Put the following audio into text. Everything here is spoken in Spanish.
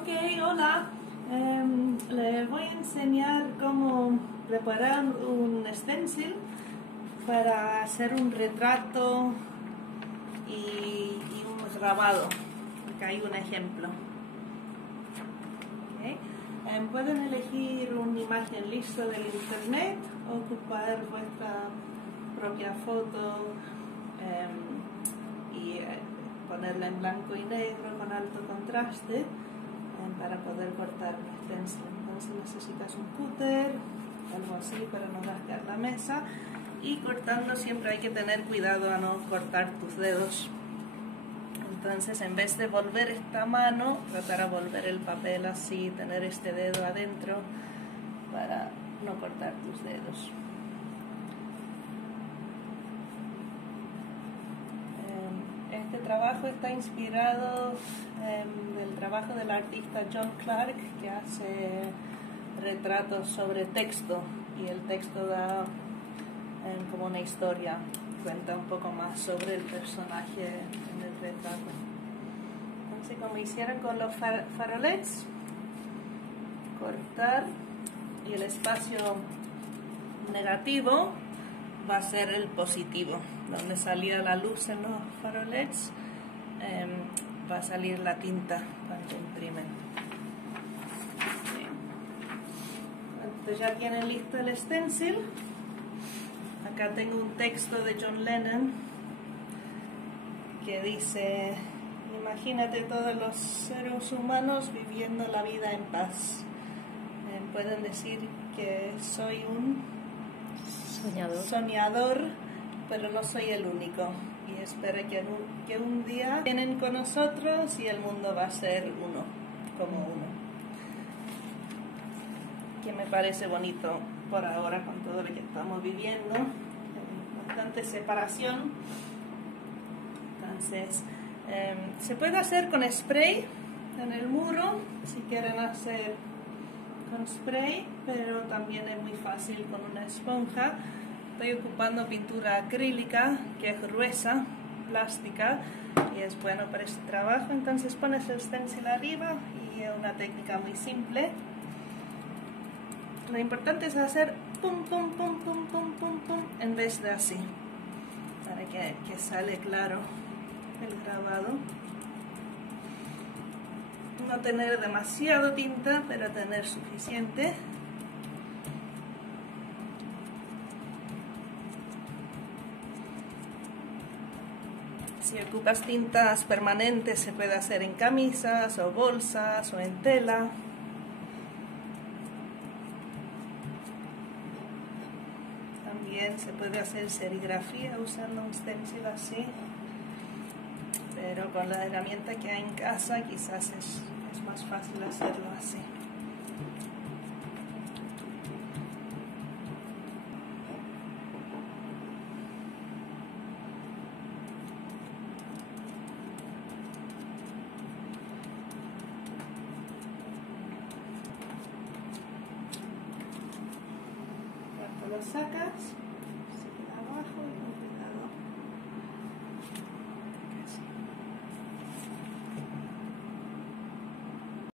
Ok, hola. Le voy a enseñar cómo preparar un stencil para hacer un retrato y un grabado. Acá hay un ejemplo. Okay. Pueden elegir una imagen lista del internet o ocupar vuestra propia foto y ponerla en blanco y negro con alto contraste para poder cortar un stencil. Entonces necesitas un cúter, algo así para no rasgar la mesa, y cortando siempre hay que tener cuidado a no cortar tus dedos. Entonces, en vez de volver esta mano, tratar a volver el papel así, tener este dedo adentro para no cortar tus dedos. Este trabajo está inspirado del trabajo del artista John Clark, que hace retratos sobre texto, y el texto da como una historia, cuenta un poco más sobre el personaje en el retrato. Entonces, como hicieron con los farolets, cortar, y el espacio negativo va a ser el positivo, donde salía la luz en los farolets, va a salir la tinta cuando imprimen. Entonces ya tienen listo el stencil. Acá tengo un texto de John Lennon que dice: imagínate todos los seres humanos viviendo la vida en paz. Pueden decir que soy un soñador, pero no soy el único, y espero que un día vienen con nosotros y el mundo va a ser uno, como uno. Que me parece bonito por ahora con todo lo que estamos viviendo, bastante separación. Entonces se puede hacer con spray en el muro si quieren hacer con spray, pero también es muy fácil con una esponja. Estoy ocupando pintura acrílica, que es gruesa, plástica, y es bueno para este trabajo. Entonces pones el stencil arriba y es una técnica muy simple. Lo importante es hacer pum, pum, pum, pum, pum, pum, pum, en vez de así, para que sale claro el grabado. No tener demasiado tinta, pero tener suficiente. Si ocupas tintas permanentes, se puede hacer en camisas o bolsas o en tela. También se puede hacer serigrafía usando un stencil así, pero con la herramienta que hay en casa quizás es más fácil hacerlo así. Cuando lo sacas,